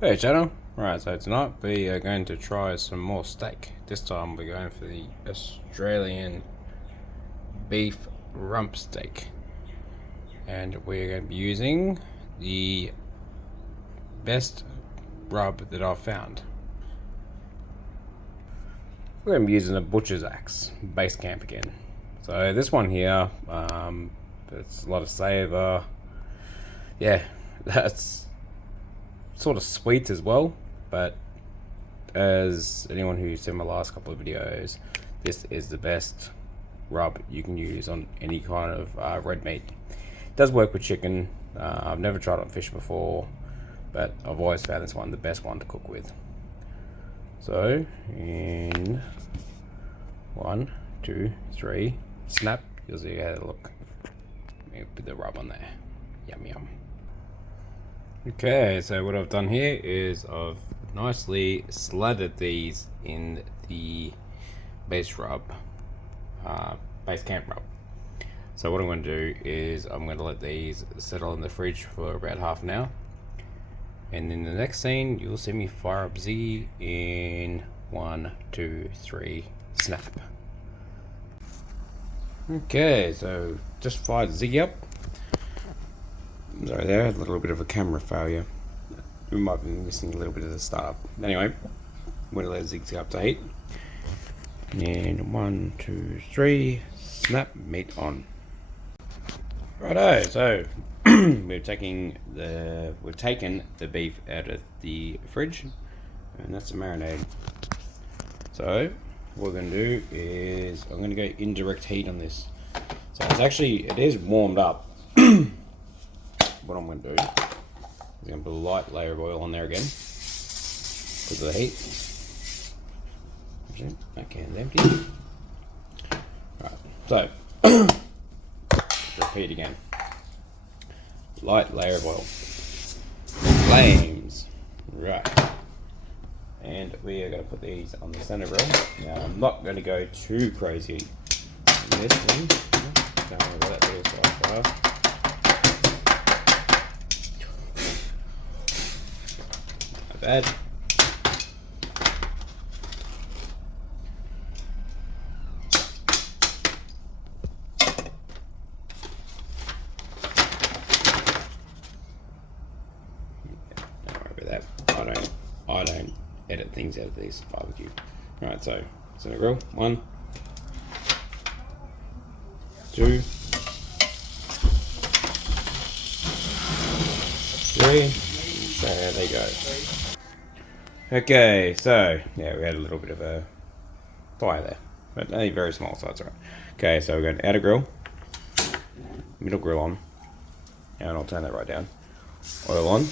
Hey channel, right, so tonight we are going to try some more steak. This time we're going for the Australian beef rump steak, and we're going to be using the best rub that I've found. We're going to be using a butcher's axe base camp again. So this one here, it's a lot of savour. Yeah, that's sort of sweet as well, but as anyone who's seen my last couple of videos, this is the best rub you can use on any kind of red meat. It does work with chicken. I've never tried it on fish before, but I've always found this one the best one to cook with. So in 1, 2, 3 snap, you'll see how it look. Let me put the rub on there. Yum yum. Okay, so what I've done here is I've nicely slathered these in the base rub, base camp rub. So what I'm going to do is I'm going to let these settle in the fridge for about half an hour, and in the next scene you'll see me fire up Ziggy in 1, 2, 3 snap. Okay, so just fired Ziggy up. Sorry, there, a little bit of a camera failure. We might be missing a little bit of the startup. Anyway, I'm going to let Ziggy up to heat. And 1, 2, 3, snap, meat on. Righto, so we've taken the beef out of the fridge, and that's the marinade. So what we're going to do is I'm going to go indirect heat on this. So it is warmed up. What I'm going to do is I'm going to put a light layer of oil on there again because of the heat. Actually, that can's empty. Right, so repeat again. Light layer of oil. Flames. Right. And we are going to put these on the center grill. Now I'm not going to go too crazy in this one. Don't worry about that little side fire. Bad. Don't worry about that. I don't edit things out of these barbecue. Right, so center grill. 1, 2, 3. So there you go. Okay, so yeah, we had a little bit of a fire there, but only very small, so it's alright. Okay, so we're going to outer grill, middle grill on, and I'll turn that right down. Oil on,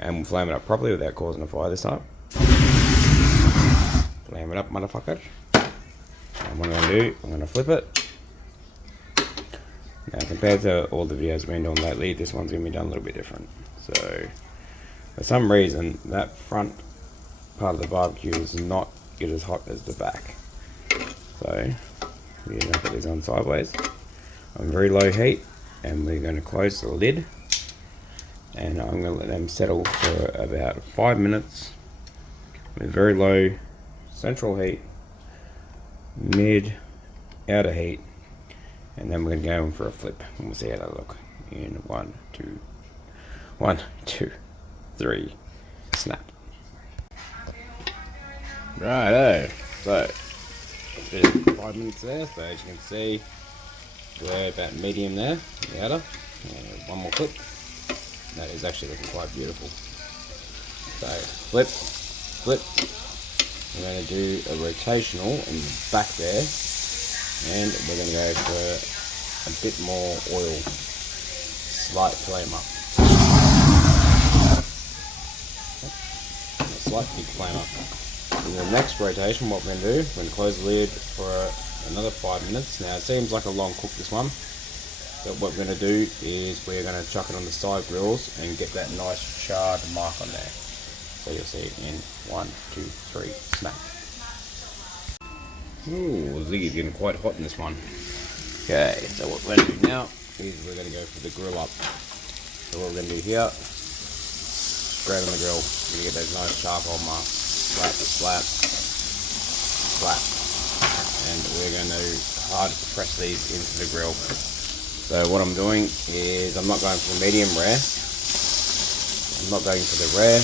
and we'll flame it up properly without causing a fire this time. Flame it up, motherfucker. And what I'm going to do, I'm going to flip it. Now, compared to all the videos I've been doing lately, this one's going to be done a little bit different. So, for some reason, that front part of the barbecue is not get as hot as the back. So, we're going to put these on sideways on very low heat, and we're going to close the lid, and I'm going to let them settle for about 5 minutes with very low central heat, mid, outer heat, and then we're going to go in for a flip, and we'll see how they look in 1, 2, 3, snap. Righto, so it's been 5 minutes there, so as you can see, we're about medium there, the outer, and 1 more flip. That is actually looking quite beautiful. So flip, flip. We're going to do a rotational in the back there, and we're going to go for a bit more oil, slight flame up. Slight big flame up. In the next rotation, what we're going to do, we're going to close the lid for another 5 minutes. Now it seems like a long cook, this one, but what we're going to do is we're going to chuck it on the side grills and get that nice charred mark on there. So you'll see it in 1, 2, 3, snap. Ooh, Ziggy's getting quite hot in this one. Okay, so what we're going to do now is we're going to go for the grill up. So what we're going to do here straight on the grill. You're gonna get those nice charcoal marks. Slap, slap, slap. And we're going to hard press these into the grill. So what I'm doing is I'm not going for the medium rare. I'm not going for the rare.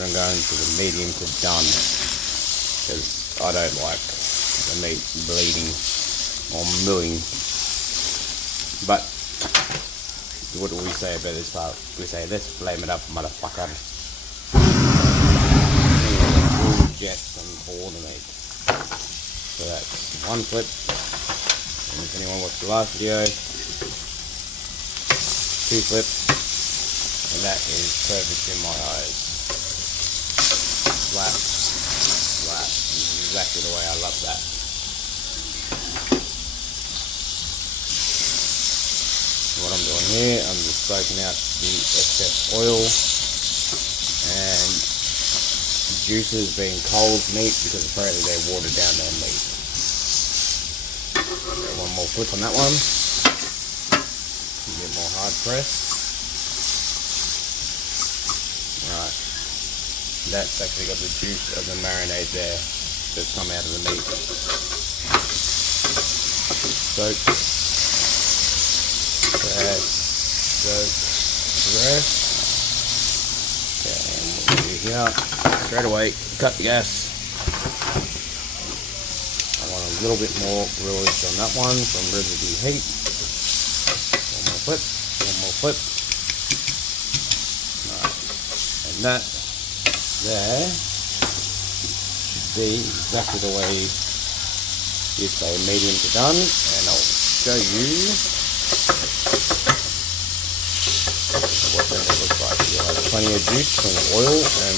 I'm going for the medium to done. Because I don't like the meat bleeding or mooing. But what do we say about this part? We say, let's flame it up, motherfucker. Jets and pour the meat. So that's one flip. And if anyone watched the last video, 2 flips. And that is perfect in my eyes. Slap, slap. This is exactly the way I love that. What I'm doing here, I'm just soaking out the excess oil and juices being cold meat because apparently they water down their meat. So one more flip on that one. A bit more hard press. Right, that's actually got the juice of the marinade there that's come out of the meat. Soak, press, soak, press. Okay, and what we do here, straight away, cut the gas. I want a little bit more release on that one from residue heat. One more flip, one more flip. And that there should be exactly the way you'd say medium to done, and I'll show you what that looks like. You'll have plenty of juice from the oil and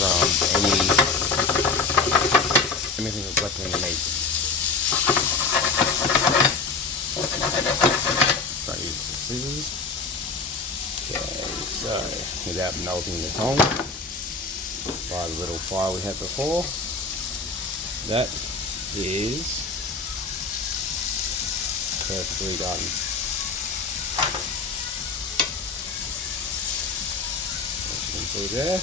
from anything that's left in the meat. Try to use the scissors. Okay, so without melting the tongue, by the little fire we had before, that is perfectly done. As you can see there.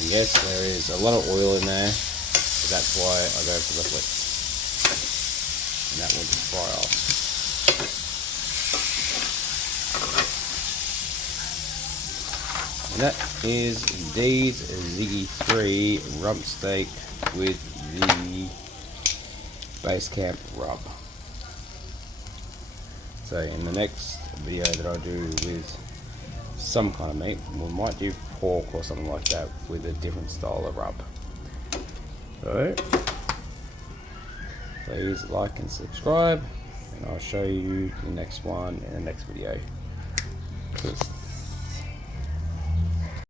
And yes, there is a lot of oil in there, so that's why I go for the flips. And that will just fry off. And that is indeed Bbq rump steak with the base camp rub. So in the next video that I do with some kind of meat, we might do pork or something like that with a different style of rub. So please like and subscribe, and I'll show you the next one in the next video.